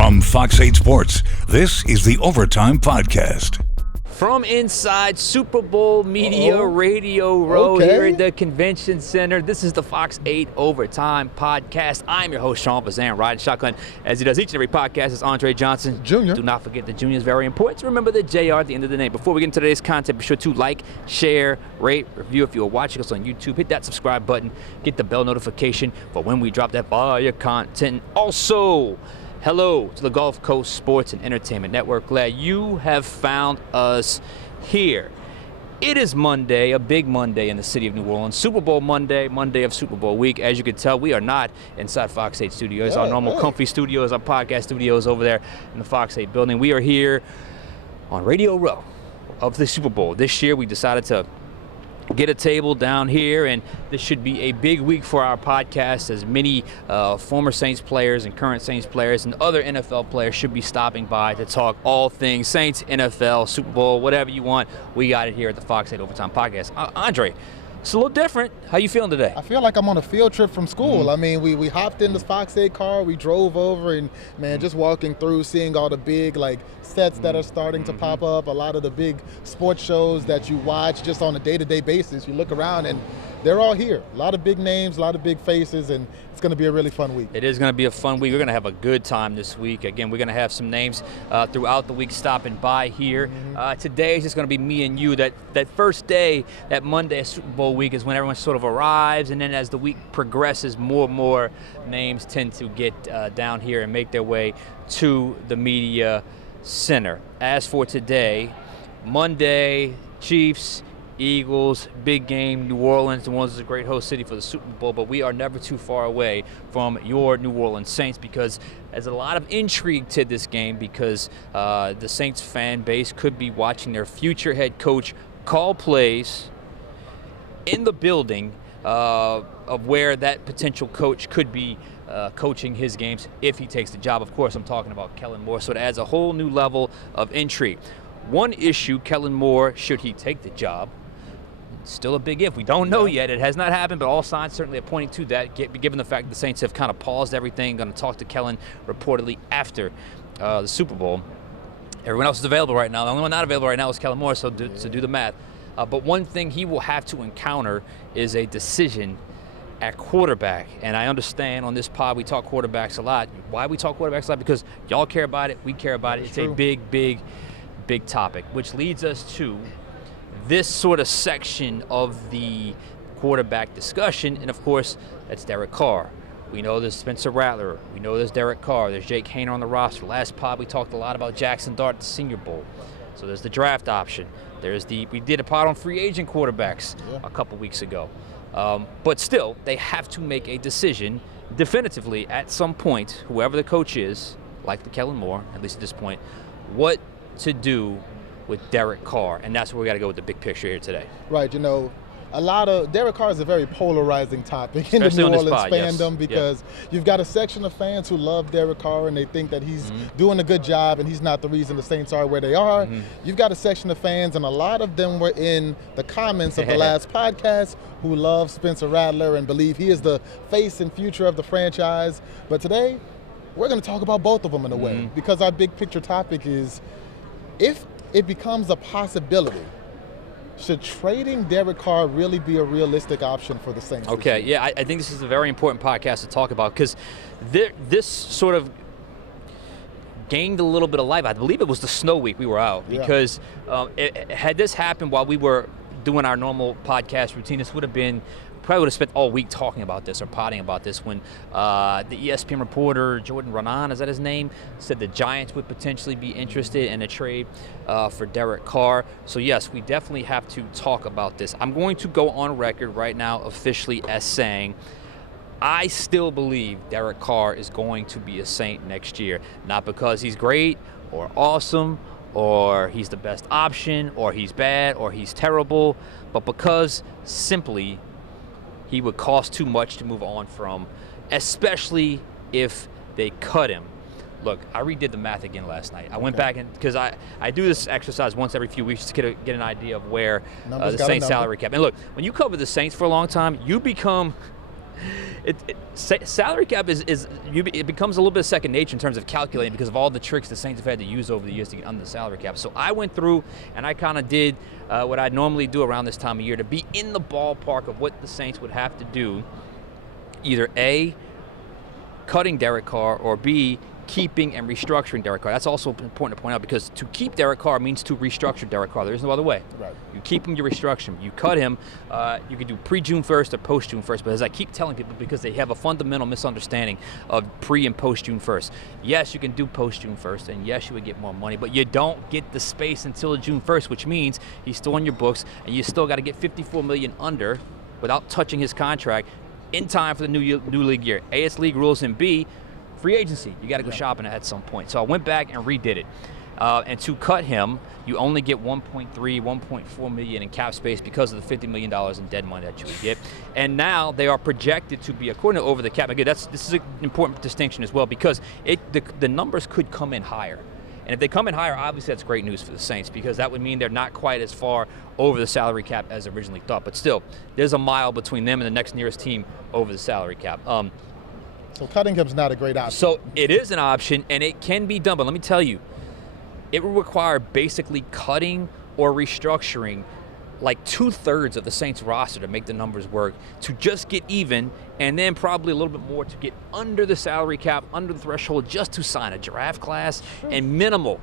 From Fox 8 Sports, this is the Overtime Podcast. From inside Super Bowl Media Radio Row here at the Convention Center, this is the Fox 8 Overtime Podcast. I'm your host, Sean Fazende, riding shotgun as he does each and every podcast. It's Andre Johnson Jr. Do not forget the Jr. is very important. Remember the JR at the end of the name. Before we get into today's content, be sure to like, share, rate, review. If you are watching us on YouTube, hit that subscribe button. Get the bell notification for when we drop that fire content. Also, hello to the Gulf Coast Sports and Entertainment Network. Glad you have found us here. It is Monday, a big Monday in the city of New Orleans. Super Bowl Monday, Monday of Super Bowl week. As you can tell, we are not inside Fox 8 studios. Our normal comfy studios, our podcast studios over there in the Fox 8 building. We are here on Radio Row of the Super Bowl. This year we decided to get a table down here, and this should be a big week for our podcast, as many former Saints players and current Saints players and other NFL players should be stopping by to talk all things Saints, NFL, Super Bowl, whatever you want. We got it here at the Fox 8 Overtime Podcast. Andre, it's a little different. How you feeling today? I feel like I'm on a field trip from school. I mean, we hopped in the Fox 8 car, we drove over, and man, just walking through, seeing all the big sets that are starting to pop up, a lot of the big sports shows that you watch just on a day-to-day basis. You look around and they're all here. A lot of big names, a lot of big faces, and it's going to be a really fun week. It is going to be a fun week. We're going to have a good time this week. Again, we're going to have some names throughout the week stopping by here. Today is just going to be me and you. That first day, that Monday Super Bowl week, is when everyone sort of arrives, and then as the week progresses, more and more names tend to get down here and make their way to the media center. As for today, Monday, Chiefs, Eagles, big game, New Orleans. New Orleans is a great host city for the Super Bowl, but we are never too far away from your New Orleans Saints, because there's a lot of intrigue to this game, because the Saints fan base could be watching their future head coach call plays in the building of where that potential coach could be coaching his games if he takes the job. Of course, I'm talking about Kellen Moore, so it adds a whole new level of intrigue. One issue, Kellen Moore, should he take the job, still a big if. We don't know yet. It has not happened, but all signs certainly are pointing to that, given the fact that the Saints have kind of paused everything. Going to talk to Kellen reportedly after the Super Bowl. Everyone else is available right now. The only one not available right now is Kellen Moore, so do the math. But one thing he will have to encounter is a decision at quarterback. And I understand on this pod we talk quarterbacks a lot. Why we talk quarterbacks a lot? Because y'all care about it, we care about it. It's a big topic, which leads us to this sort of section of the quarterback discussion. And of course, that's Derek Carr. We know there's Spencer Rattler. We know there's Derek Carr. There's Jake Haener on the roster. Last pod we talked a lot about Jackson Dart at the Senior Bowl. So there's the draft option. We did a pod on free agent quarterbacks a couple weeks ago. But still, they have to make a decision definitively at some point, whoever the coach is, like the Kellen Moore, at least at this point, what to do with Derek Carr. And that's where we got to go with the big picture here today. Right, Derek Carr is a very polarizing topic in the New Orleans fandom, because you've got a section of fans who love Derek Carr and they think that he's doing a good job and he's not the reason the Saints are where they are. You've got a section of fans, and a lot of them were in the comments of the last podcast, who love Spencer Rattler and believe he is the face and future of the franchise. But today, we're going to talk about both of them in a way, because our big picture topic is, if it becomes a possibility, should trading Derek Carr really be a realistic option for the Saints? Okay, yeah, I think this is a very important podcast to talk about, because this sort of gained a little bit of life. I believe it was the snow week we were out, because had this happened while we were doing our normal podcast routine, this would have spent all week talking about this or potting about this, when the ESPN reporter Jordan Raanan, is that his name, said the Giants would potentially be interested in a trade for Derek Carr. So yes, we definitely have to talk about this. I'm going to go on record right now officially as saying I still believe Derek Carr is going to be a Saint next year. Not because he's great or awesome or he's the best option or he's bad or he's terrible, but because simply he would cost too much to move on from, especially if they cut him. Look, I redid the math again last night. I went back because I do this exercise once every few weeks to get an idea of where the Saints salary cap. And look, when you cover the Saints for a long time, you become Salary cap it becomes a little bit of second nature in terms of calculating because of all the tricks the Saints have had to use over the years to get under the salary cap. So I went through and I kind of did what I normally do around this time of year to be in the ballpark of what the Saints would have to do, either A, cutting Derek Carr, or B, keeping and restructuring Derek Carr. That's also important to point out because to keep Derek Carr means to restructure Derek Carr. There's no other way. Right. You keep him, you restructure him. You cut him, you can do pre-June 1st or post-June 1st. But as I keep telling people, because they have a fundamental misunderstanding of pre- and post-June 1st. Yes, you can do post-June 1st, and yes, you would get more money, but you don't get the space until June 1st, which means he's still on your books, and you still got to get $54 million under without touching his contract in time for the new league year. A, it's league rules, and B, free agency. You got to go shopping at some point. So I went back and redid it. And to cut him, you only get 1.4 million in cap space because of the $50 million in dead money that you would get. And now they are projected to be, according to over the cap. Again, this is an important distinction as well because the numbers could come in higher. And if they come in higher, obviously that's great news for the Saints because that would mean they're not quite as far over the salary cap as originally thought. But still, there's a mile between them and the next nearest team over the salary cap. So cutting him's not a great option. So it is an option, and it can be done. But let me tell you, it will require basically cutting or restructuring like 2/3 of the Saints roster to make the numbers work, to just get even, and then probably a little bit more to get under the salary cap, under the threshold, just to sign a draft class and minimal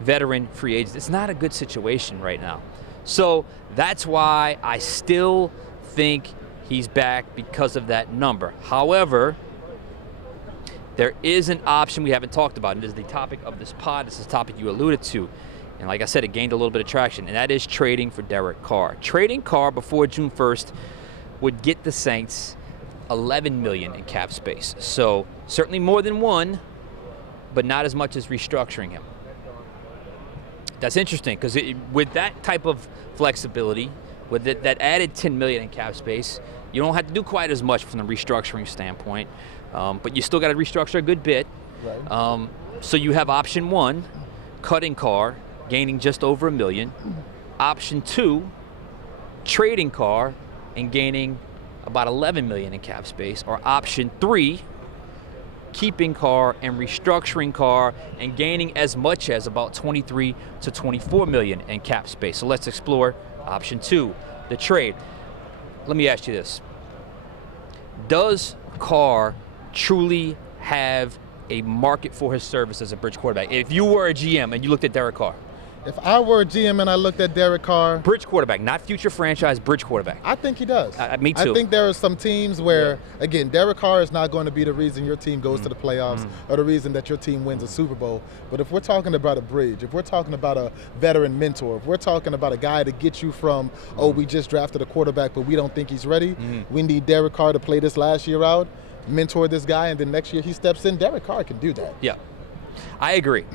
veteran free agents. It's not a good situation right now. So that's why I still think he's back because of that number. However, there is an option we haven't talked about, and this is the topic of this pod. This is a topic you alluded to. And like I said, it gained a little bit of traction, and that is trading for Derek Carr. Trading Carr before June 1st would get the Saints $11 million in cap space. So certainly more than one, but not as much as restructuring him. That's interesting because with that type of flexibility, with that added $10 million in cap space, you don't have to do quite as much from the restructuring standpoint. But you still got to restructure a good bit. Right. So you have option one, cutting Carr, gaining just over $1 million. Option two, trading Carr and gaining about $11 million in cap space. Or option three, keeping Carr and restructuring Carr and gaining as much as about $23 to $24 million in cap space. So let's explore option two, the trade. Let me ask you this. Does Carr truly have a market for his service as a bridge quarterback? If you were a GM and you looked at Derek Carr. If I were a GM and I looked at Derek Carr. Bridge quarterback, not future franchise, bridge quarterback. I think he does. Me too. I think there are some teams where, again, Derek Carr is not going to be the reason your team goes to the playoffs or the reason that your team wins a Super Bowl. But if we're talking about a bridge, if we're talking about a veteran mentor, if we're talking about a guy to get you from, we just drafted a quarterback, but we don't think he's ready. We need Derek Carr to play this last year out, mentor this guy, and then next year he steps in. Derek Carr can do that. Yeah, I agree.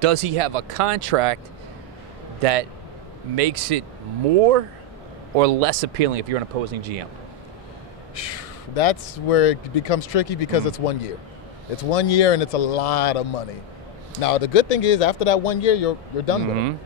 Does he have a contract that makes it more or less appealing if you're an opposing GM? That's where it becomes tricky because it's 1 year. It's 1 year and it's a lot of money. Now, the good thing is after that 1 year, you're done with it.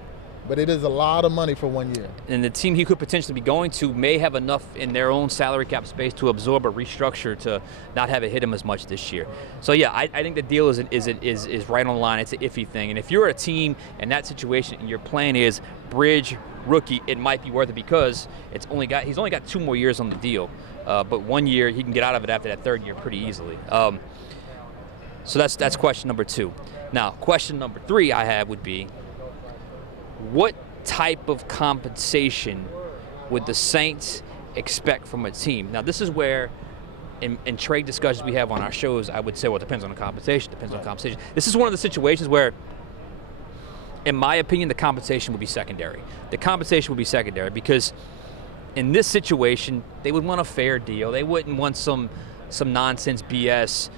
But it is a lot of money for 1 year. And the team he could potentially be going to may have enough in their own salary cap space to absorb a restructure to not have it hit him as much this year. So yeah, I think the deal is right on the line. It's an iffy thing. And if you're a team in that situation and your plan is bridge rookie, it might be worth it because he's only got 2 more years on the deal. But 1 year he can get out of it after that third year pretty easily. So that's question number 2. Now, question number 3 I have would be, what type of compensation would the Saints expect from a team? Now, this is where, in trade discussions we have on our shows, I would say, well, it depends on the compensation, This is one of the situations where, in my opinion, the compensation would be secondary. The compensation would be secondary because in this situation, they would want a fair deal. They wouldn't want some nonsense BS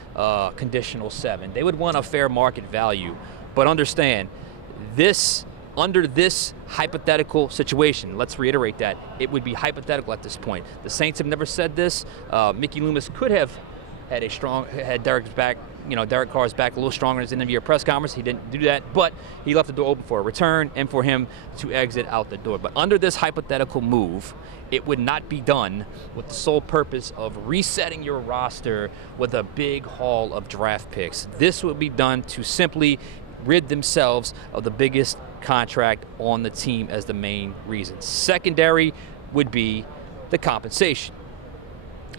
conditional 7. They would want a fair market value. But understand, under this hypothetical situation, let's reiterate that, it would be hypothetical at this point. The Saints have never said this. Mickey Loomis could have had Derek's back Derek Carr's back a little stronger in his end-of-year press conference. He didn't do that, but he left the door open for a return and for him to exit out the door. But under this hypothetical move, it would not be done with the sole purpose of resetting your roster with a big haul of draft picks. This would be done to simply rid themselves of the biggest contract on the team as the main reason. Secondary would be the compensation.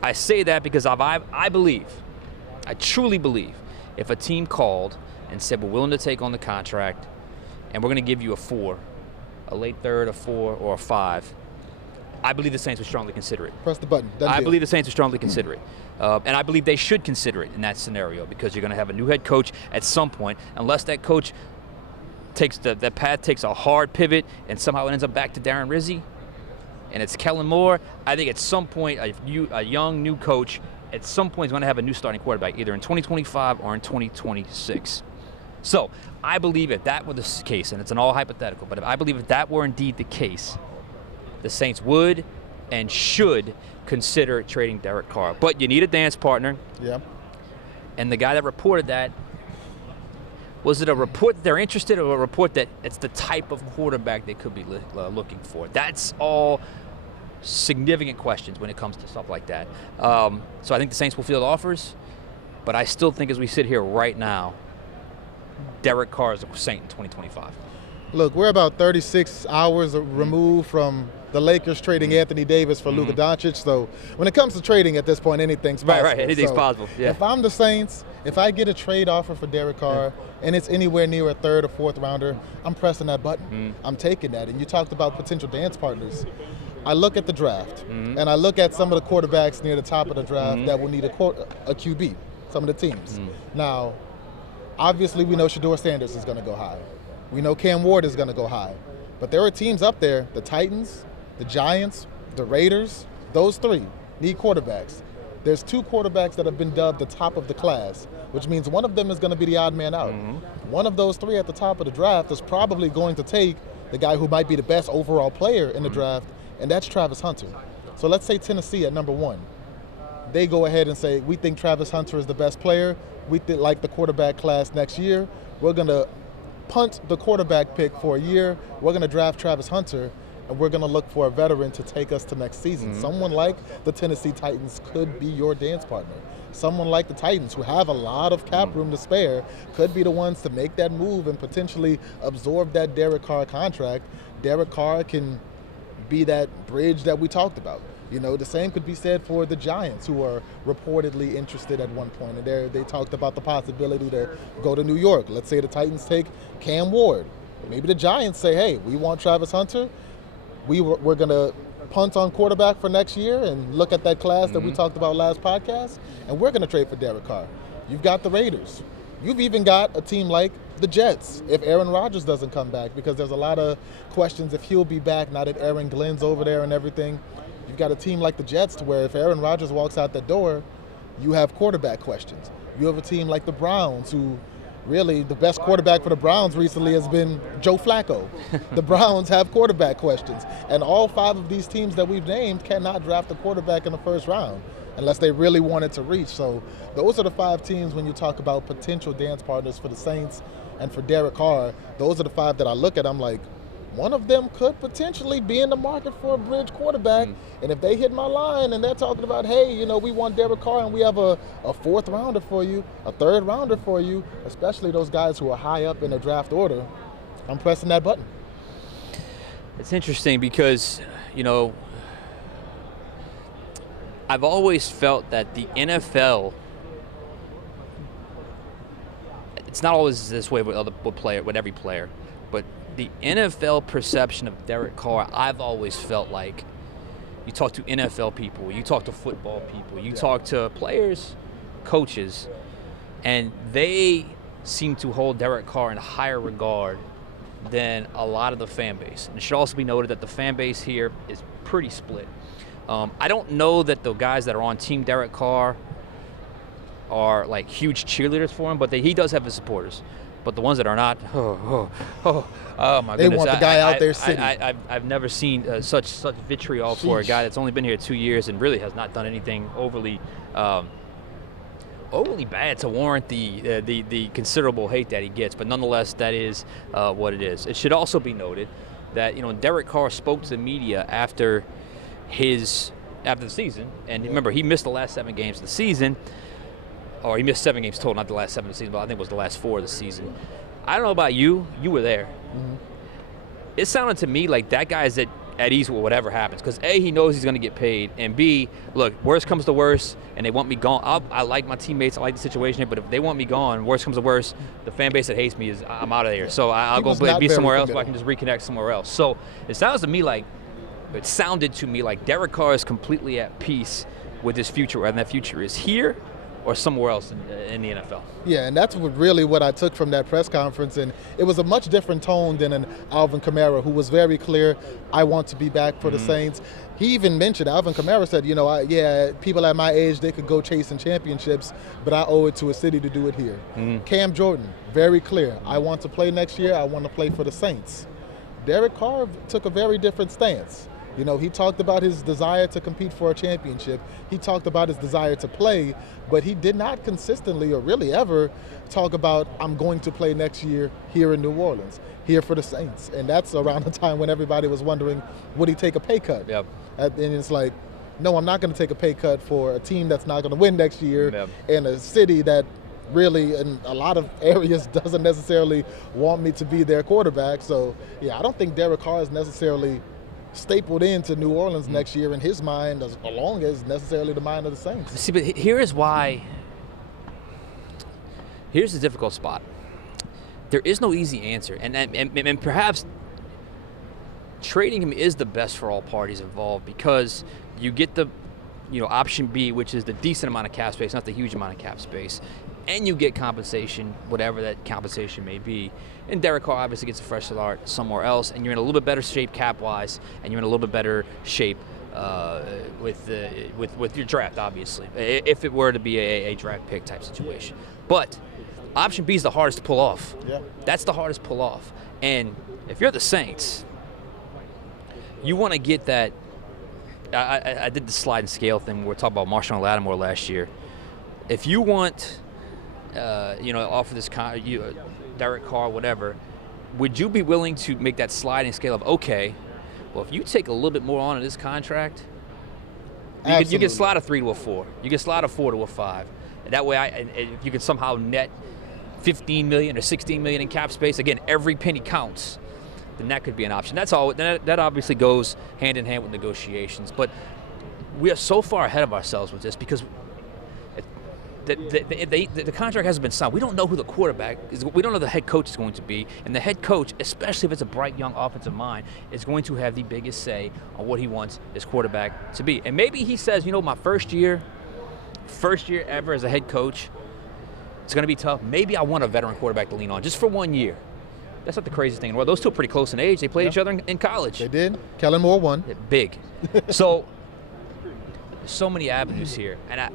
I say that because I believe, I truly believe, if a team called and said we're willing to take on the contract and we're going to give you a 4, a late third, a 4, or a 5, I believe the Saints would strongly consider it. Press the button. I believe the Saints would strongly consider it. And I believe they should consider it in that scenario because you're going to have a new head coach at some point, unless that coach takes that path takes a hard pivot and somehow it ends up back to Darren Rizzi and it's Kellen Moore. I think at some point a young new coach at some point is going to have a new starting quarterback either in 2025 or in 2026. So I believe if that were the case, and it's an all hypothetical, but I believe if that were indeed the case, the Saints would and should consider trading Derek Carr. But you need a dance partner. Yeah. And the guy that reported that, was it a report that they're interested or a report that it's the type of quarterback they could be looking for? That's all significant questions when it comes to stuff like that. So I think the Saints will field offers, but I still think as we sit here right now, Derek Carr is a Saint in 2025. Look, we're about 36 hours removed from the Lakers trading Anthony Davis for Luka Doncic. So when it comes to trading at this point, anything's possible. Right, anything's possible. Yeah. If I'm the Saints, if I get a trade offer for Derek Carr and it's anywhere near a 3rd or 4th rounder, I'm pressing that button. I'm taking that. And you talked about potential dance partners. I look at the draft, and I look at some of the quarterbacks near the top of the draft that will need a QB, some of the teams. Now, obviously we know Shedeur Sanders is going to go high. We know Cam Ward is going to go high. But there are teams up there, the Titans, the Giants, the Raiders, those 3 need quarterbacks. There's 2 quarterbacks that have been dubbed the top of the class, which means one of them is going to be the odd man out. One of those 3 at the top of the draft is probably going to take the guy who might be the best overall player in the draft, and that's Travis Hunter. So let's say Tennessee at number 1. They go ahead and say, we think Travis Hunter is the best player. We like the quarterback class next year. We're going to punt the quarterback pick for a year. We're going to draft Travis Hunter, and we're going to look for a veteran to take us to next season. Someone like the Tennessee Titans could be your dance partner. Someone like the Titans, who have a lot of cap room to spare, could be the ones to make that move and potentially absorb that Derek Carr contract. Derek Carr can be that bridge that we talked about. You know, the same could be said for the Giants, who are reportedly interested at one point. And they talked about the possibility to go to New York. Let's say the Titans take Cam Ward. Maybe the Giants say, hey, we want Travis Hunter. We're going to punt on quarterback for next year and look at that class that we talked about last podcast, and we're going to trade for Derek Carr. You've got the Raiders. You've even got a team like the Jets if Aaron Rodgers doesn't come back, because there's a lot of questions if he'll be back now that Aaron Glenn's over there and everything. You've got a team like the Jets to where if Aaron Rodgers walks out the door, you have quarterback questions. You have a team like the Browns, who really the best quarterback for the Browns recently has been Joe Flacco. The Browns have quarterback questions. And all 5 of these teams that we've named cannot draft a quarterback in the first round unless they really wanted to reach. So those are the 5 teams when you talk about potential dance partners for the Saints and for Derek Carr. Those are the 5 that I look at. I'm like, one of them could potentially be in the market for a bridge quarterback. And if they hit my line and they're talking about, hey, you know, we want Derek Carr and we have a 4th rounder for you, a 3rd rounder for you, especially those guys who are high up in the draft order, I'm pressing that button. It's interesting because, you know, I've always felt that the NFL, it's not always this way with every player, but the NFL perception of Derek Carr, I've always felt like you talk to NFL people, you talk to football people, you talk to players, coaches, and they seem to hold Derek Carr in higher regard than a lot of the fan base. And it should also be noted that the fan base here is pretty split. I don't know that the guys that are on Team Derek Carr are like huge cheerleaders for him, but he does have his supporters. But the ones that are not, oh my goodness. They want the guy out there sitting. I've never seen such vitriol for a guy that's only been here 2 years and really has not done anything overly overly bad to warrant the considerable hate that he gets, but nonetheless, that is what it is. It should also be noted that Derek Carr spoke to the media after the season, and remember, he missed the last 7 games of the season, or he missed 7 games total, not the last 7 of the season, but I think it was the last 4 of the season. I don't know about you. You were there. Mm-hmm. It sounded to me like that guy's at ease with whatever happens, because A, he knows he's going to get paid, and B, look, worst comes to worst, and they want me gone. I like my teammates, I like the situation, but if they want me gone, worst comes to worst, the fan base that hates me is I'm out of here. So I'll go be somewhere else, where I can just reconnect somewhere else. So it sounded to me like Derek Carr is completely at peace with his future, and that future is here or somewhere else in the NFL. Yeah, and that's what I took from that press conference, and it was a much different tone than an Alvin Kamara, who was very clear, I want to be back for the Saints. He even mentioned, Alvin Kamara said, people at my age, they could go chasing championships, but I owe it to a city to do it here. Cam Jordan, very clear, I want to play next year, I want to play for the Saints. Derek Carr took a very different stance. He talked about his desire to compete for a championship. He talked about his desire to play, but he did not consistently or really ever talk about, I'm going to play next year here in New Orleans, here for the Saints. And that's around the time when everybody was wondering, would he take a pay cut? Yep. And it's like, no, I'm not going to take a pay cut for a team that's not going to win next year in a city that really, in a lot of areas, doesn't necessarily want me to be their quarterback. So, I don't think Derek Carr is necessarily stapled into New Orleans next year in his mind, as long as necessarily the mind of the Saints. See, but here's the difficult spot. There is no easy answer, and perhaps trading him is the best for all parties involved, because you get the option B, which is the decent amount of cap space, not the huge amount of cap space, and you get compensation, whatever that compensation may be. And Derek Carr obviously gets a fresh start somewhere else, and you're in a little bit better shape cap-wise, and you're in a little bit better shape with your draft, obviously, if it were to be a draft pick type situation. But option B is the hardest to pull off. Yeah. That's the hardest pull off. And if you're the Saints, you want to get that. I did the slide and scale thing when we were talking about Marshawn Lattimore last year. If you want offer this Derek Carr, whatever, would you be willing to make that sliding scale of, okay, well, if you take a little bit more on in this contract, you can slide a 3 to a 4. You can slide a 4 to a 5. And that way, if you can somehow net $15 million or $16 million in cap space, again, every penny counts, then that could be an option. That's all. That obviously goes hand in hand with negotiations. But we are so far ahead of ourselves with this, because the contract hasn't been signed. We don't know who the quarterback is. We don't know who the head coach is going to be. And the head coach, especially if it's a bright, young offensive mind, is going to have the biggest say on what he wants his quarterback to be. And maybe he says, my first year ever as a head coach, it's going to be tough. Maybe I want a veteran quarterback to lean on just for 1 year. That's not the craziest thing in the world. Those two are pretty close in age. They played each other in college. They did. Kellen Moore won. Big. So many avenues here. And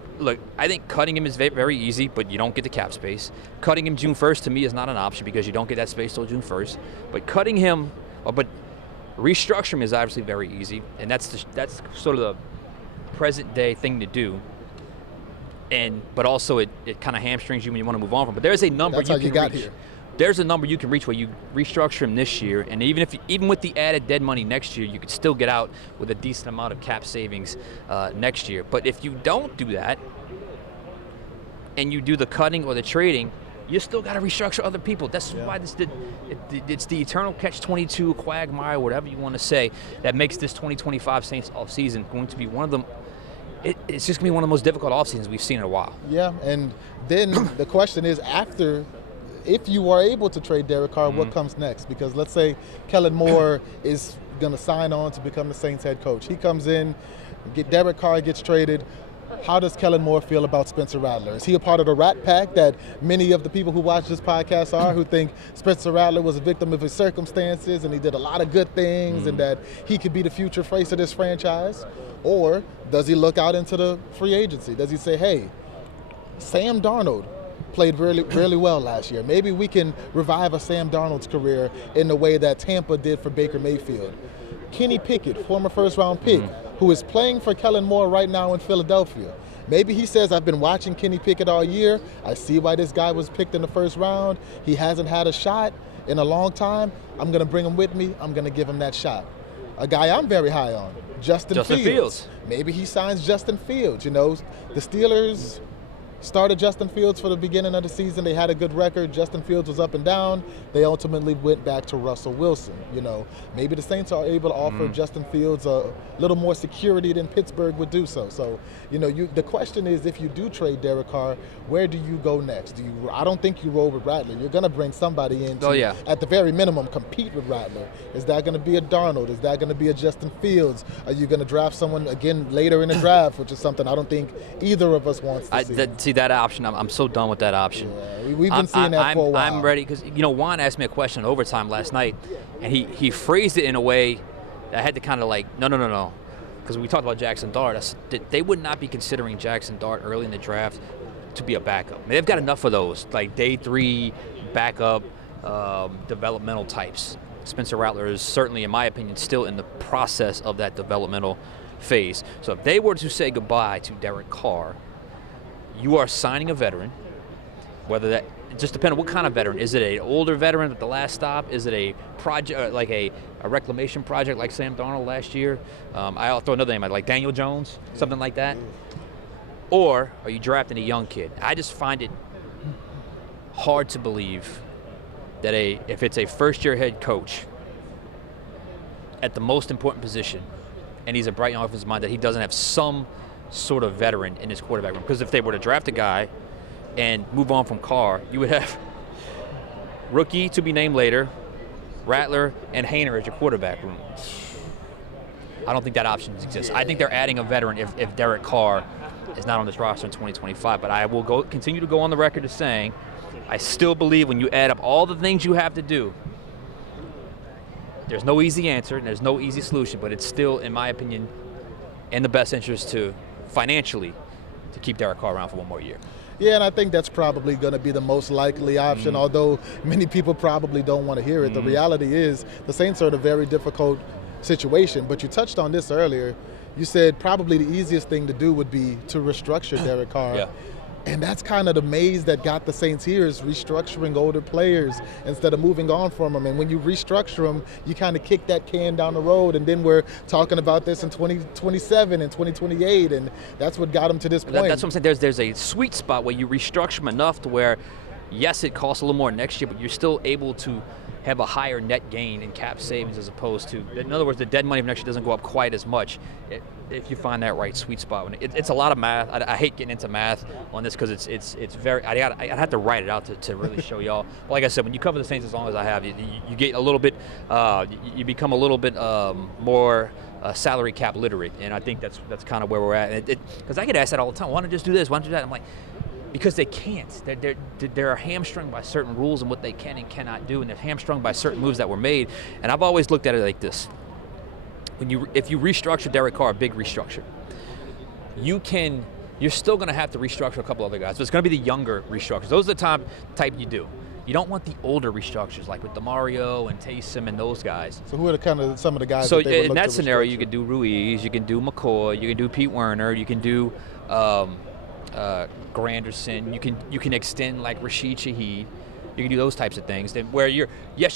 I think cutting him is very, very easy, but you don't get the cap space. Cutting him June 1st to me is not an option, because you don't get that space till June 1st. But restructure him is obviously very easy, and that's sort of the present day thing to do. But also it kind of hamstrings you when you want to move on from. But there's a number you can reach. There's a number you can reach where you restructure him this year, and even with the added dead money next year, you could still get out with a decent amount of cap savings next year. But if you don't do that, and you do the cutting or the trading, you still got to restructure other people. That's why it's the eternal catch-22 quagmire, whatever you want to say, that makes this 2025 Saints offseason going to be one of them. It's just going to be one of the most difficult offseasons we've seen in a while. Yeah, and then the question is, if you are able to trade Derek Carr, what comes next? Because let's say Kellen Moore is going to sign on to become the Saints head coach. He comes in, Derek Carr gets traded. How does Kellen Moore feel about Spencer Rattler? Is he a part of the Rat Pack that many of the people who watch this podcast are, who think Spencer Rattler was a victim of his circumstances and he did a lot of good things and that he could be the future face of this franchise? Or does he look out into the free agency? Does he say, hey, Sam Darnold played really, really well last year. Maybe we can revive a Sam Darnold's career in the way that Tampa did for Baker Mayfield. Kenny Pickett, former first-round pick, who is playing for Kellen Moore right now in Philadelphia. Maybe he says, I've been watching Kenny Pickett all year. I see why this guy was picked in the first round. He hasn't had a shot in a long time. I'm going to bring him with me. I'm going to give him that shot. A guy I'm very high on, Justin Fields. Maybe he signs Justin Fields. You know, the Steelers started Justin Fields for the beginning of the season. They had a good record. Justin Fields was up and down. They ultimately went back to Russell Wilson. You know, maybe the Saints are able to offer Justin Fields a little more security than Pittsburgh would do so. So, you know, the question is, if you do trade Derek Carr, where do you go next? I don't think you roll with Rattler. You're going to bring somebody in to, at the very minimum, compete with Rattler. Is that going to be a Darnold? Is that going to be a Justin Fields? Are you going to draft someone again later in the draft, which is something I don't think either of us wants to see. That option, I'm so done with that option. Yeah, we've been seeing that for a while. I'm ready because, you know, Juan asked me a question in overtime last night, and he phrased it in a way that I had to kind of like, no. Because we talked about Jackson Dart. They would not be considering Jackson Dart early in the draft to be a backup. I mean, they've got enough of those, like day 3 backup developmental types. Spencer Rattler is certainly, in my opinion, still in the process of that developmental phase. So if they were to say goodbye to Derek Carr, you are signing a veteran, whether that, it just depends on what kind of veteran. Is it an older veteran at the last stop? Is it a project, like a reclamation project like Sam Darnold last year? I'll throw another name out, like Daniel Jones, something like that. Or are you drafting a young kid? I just find it hard to believe that if it's a first-year head coach at the most important position, and he's a bright young offensive mind, that he doesn't have some sort of veteran in his quarterback room. Because if they were to draft a guy and move on from Carr, you would have rookie to be named later, Rattler, and Haener as your quarterback room. I don't think that option exists. I think they're adding a veteran if Derek Carr is not on this roster in 2025. But I will continue to go on the record as saying I still believe when you add up all the things you have to do, there's no easy answer and there's no easy solution, but it's still, in my opinion, in the best interest to financially to keep Derek Carr around for one more year. Yeah, and I think that's probably going to be the most likely option, although many people probably don't want to hear it. The reality is the Saints are in a very difficult situation, but you touched on this earlier. You said probably the easiest thing to do would be to restructure Derek Carr. Yeah. And that's kind of the maze that got the Saints here, is restructuring older players instead of moving on from them. And when you restructure them, you kind of kick that can down the road. And then we're talking about this in 2027 and 2028, and that's what got them to this point. That's what I'm saying. There's a sweet spot where you restructure them enough to where, yes, it costs a little more next year, but you're still able to have a higher net gain in cap savings as opposed to, in other words, the dead money of next year doesn't go up quite as much if you find that right sweet spot. It's a lot of math. I hate getting into math on this because it's very, I have to write it out to really show y'all. Like I said, when you cover the Saints as long as I have, you get a little bit, you become a little bit more salary cap literate, and I think that's kind of where we're at. Because I get asked that all the time. Why don't you just do this? Why don't you do that? I'm like, because they can't. They're hamstrung by certain rules and what they can and cannot do, and they're hamstrung by certain moves that were made. And I've always looked at it like this: if you restructure Derek Carr, a big restructure, you're still going to have to restructure a couple other guys. But it's going to be the younger restructures. Those are the type you do. You don't want the older restructures like with DeMario and Taysom and those guys. So who are some of the guys? So that they would in look that to scenario, restructure? you could do Ruiz, you can do McCoy, you can do Pete Werner, you can do Granderson, you can extend like Rashid Shaheed, you can do those types of things. Then where you're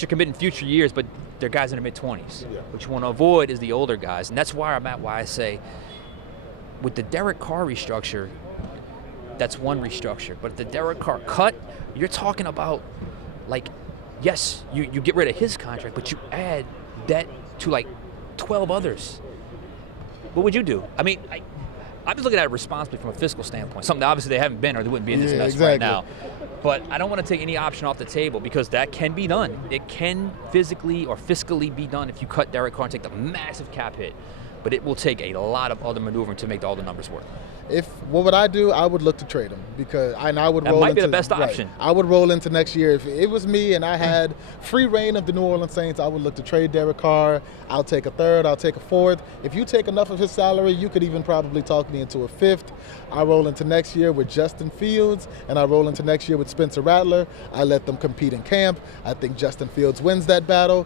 committing future years, but they're guys in their mid-20s. Yeah. What you want to avoid is the older guys, and that's why I say with the Derek Carr restructure, that's one restructure. But the Derek Carr cut, you're talking about, like, yes, you get rid of his contract, but you add debt to like 12 others. What would you do? I mean, I'm just looking at it responsibly from a fiscal standpoint, something that obviously they haven't been or they wouldn't be in this mess right now. But I don't want to take any option off the table because that can be done. It can physically or fiscally be done if you cut Derek Carr and take the massive cap hit. But it will take a lot of other maneuvering to make all the numbers work. What would I do? I would look to trade him because I would that roll might into be the best option. I would roll into next year. If it was me and I had free reign of the New Orleans Saints, I would look to trade Derek Carr. I'll take a third. I'll take a fourth. If you take enough of his salary, you could even probably talk me into a fifth. I roll into next year with Justin Fields, and I roll into next year with Spencer Rattler. I let them compete in camp. I think Justin Fields wins that battle.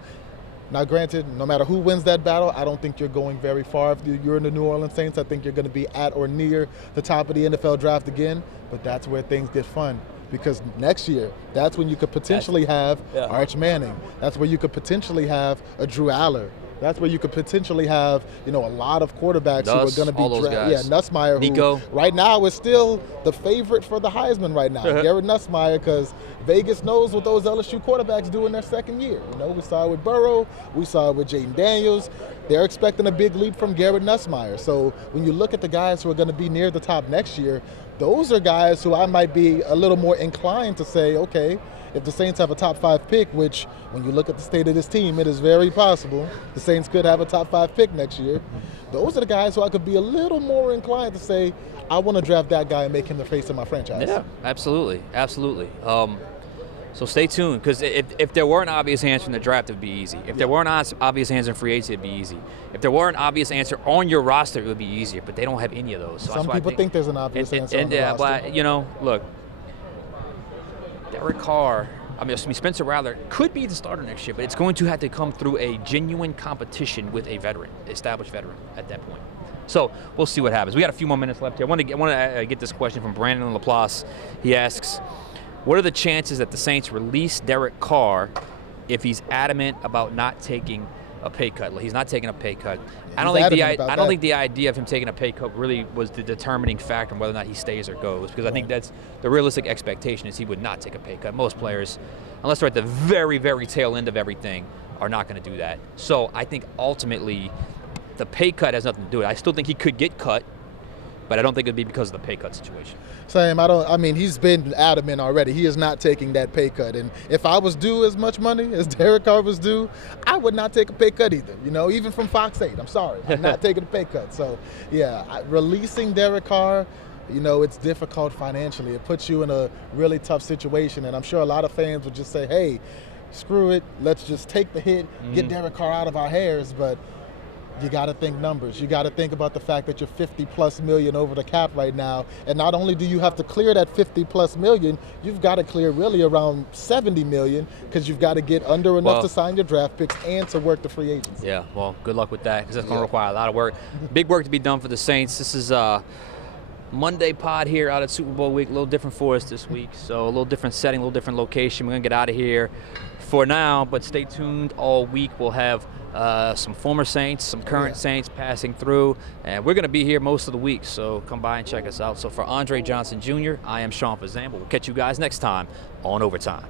Now, granted, no matter who wins that battle, I don't think you're going very far. If you're in the New Orleans Saints, I think you're going to be at or near the top of the NFL draft again. But that's where things get fun. Because next year, that's when you could potentially have Arch Manning. That's where you could potentially have a Drew Aller. That's where you could potentially have, a lot of quarterbacks who are going to be drafted. Yeah, Nussmeier, Nico. who right now is still the favorite for the Heisman right now. Garrett Nussmeier, because Vegas knows what those LSU quarterbacks do in their second year. We saw it with Burrow. We saw it with Jaden Daniels. They're expecting a big leap from Garrett Nussmeier. So when you look at the guys who are going to be near the top next year, those are guys who I might be a little more inclined to say, okay, if the Saints have a top 5 pick, which when you look at the state of this team, it is very possible the Saints could have a top 5 pick next year. Those are the guys who I could be a little more inclined to say, I want to draft that guy and make him the face of my franchise. Yeah, absolutely, absolutely. So stay tuned, because if there were an obvious answer in the draft, it would be easy. If there were an obvious answer in free agency, it would be easy. If there were an obvious answer on your roster, it would be easier, but they don't have any of those. So some people think there's an obvious answer on the roster. But, look, Derek Carr, Spencer Rattler could be the starter next year, but it's going to have to come through a genuine competition with a veteran, established veteran at that point. So we'll see what happens. We got a few more minutes left here. I want to get this question from Brandon Laplace. He asks, what are the chances that the Saints release Derek Carr if he's adamant about not taking a pay cut? He's not taking a pay cut. I don't think the idea of him taking a pay cut really was the determining factor on whether or not he stays or goes, because I think that's the realistic expectation is he would not take a pay cut. Most players, unless they're at the very, very tail end of everything, are not going to do that. So I think ultimately the pay cut has nothing to do with it. I still think he could get cut, but I don't think it would be because of the pay cut situation. Same. He's been adamant already. He is not taking that pay cut. And if I was due as much money as Derek Carr was due, I would not take a pay cut either. Even from Fox 8. I'm sorry. I'm not taking a pay cut. So, yeah, releasing Derek Carr, it's difficult financially. It puts you in a really tough situation. And I'm sure a lot of fans would just say, hey, screw it. Let's just take the hit, get Derek Carr out of our hairs. But you got to think numbers. You got to think about the fact that you're $50+ million over the cap right now. And not only do you have to clear that $50+ million, you've got to clear really around $70 million, because you've got to get under enough to sign your draft picks and to work the free agents. Yeah, well, good luck with that, because that's going to require a lot of work. Big work to be done for the Saints. This is Monday pod here out at Super Bowl week. A little different for us this week. So a little different setting, a little different location. We're going to get out of here for now, but stay tuned all week. We'll have some former Saints, some current Saints passing through, and we're going to be here most of the week, so come by and check us out. So for Andre Johnson Jr., I am Sean Fazende. We'll catch you guys next time on Overtime.